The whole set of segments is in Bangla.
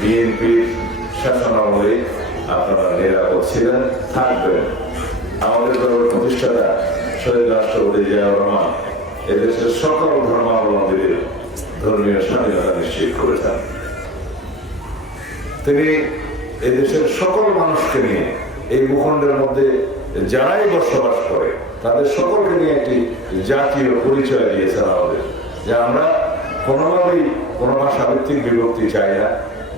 বিএনপির শাসনামলে আপনারা নিরাপদ ছিলেন, থাকবেন। আমাদের দলের প্রতিষ্ঠাতা শহীদ রাষ্ট্রপতি জিয়াউর রহমান এদেশের সকল ধর্মাবলম্বীদের ধর্মীয় স্বাধীনতা নিশ্চিত করেছেন। তিনি এদেশের সকল মানুষকে নিয়ে এই ভূখণ্ডের মধ্যে যারাই বসবাস করে তাদের সকলকে নিয়ে একটি জাতীয় পরিচয় দিয়েছেন আমাদের, যে আমরা কোনোভাবেই কোনো ভাষাভিত্তিক বিভক্তি চাই না,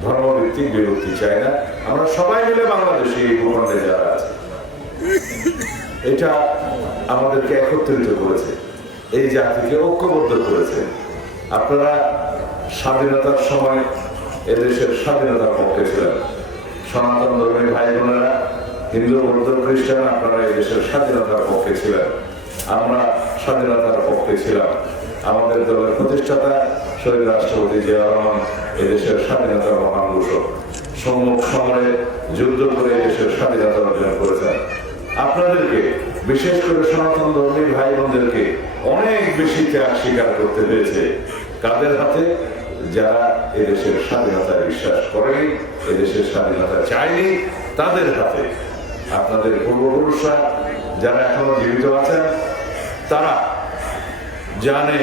ধর্মভিত্তিক বিভক্তি চাই না। আমরা সবাই মিলে বাংলাদেশে এই ভূখণ্ডে যারা আছে, এটা আমাদেরকে একত্রিত করেছে, এই জাতিকে ঐক্যবদ্ধ করেছে। আপনারা স্বাধীনতার সময় এদেশের স্বাধীনতার পক্ষে ছিলেন। সনাতন ধর্মী ভাই বোনেরা, হিন্দু, বৌদ্ধ, খ্রিস্টান, আপনারা এদেশের স্বাধীনতার পক্ষে ছিলেন। আমরা স্বাধীনতার পক্ষে ছিলাম। আমাদের দলের প্রতিষ্ঠাতা শহীদ রাষ্ট্রপতি জিয়াউর রহমান এদেশের স্বাধীনতার মহান ঘোষক, সম্মুখ সমরে যুদ্ধ করে এদেশের স্বাধীনতা অর্জন করেছেন। আপনাদেরকে, বিশেষ করে সনাতন ধর্মী ভাই বোনদেরকে অনেক বেশি ত্যাগ স্বীকার করতে হয়েছে। কাদের হাতে? যারা এদেশের স্বাধীনতায় বিশ্বাস করেনি, এদেশের স্বাধীনতা চায়নি, তাদের হাতে। আপনাদের পূর্বপুরুষরা যারা এখনো জীবিত আছেন তারা জানে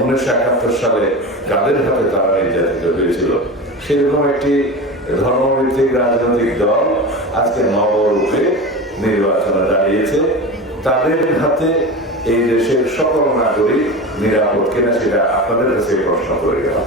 1971 সালে কাদের হাতে তারা নির্যাতিত হয়েছিল। সেরকম একটি ধর্মভিত্তিক রাজনৈতিক দল আজকে নবরূপে নির্বাচনে দাঁড়িয়েছে। তাদের হাতে এই দেশের সকল নাগরিক নিরাপদ কিনা সেটা আপনাদের কাছে প্রশ্ন করে গেলাম।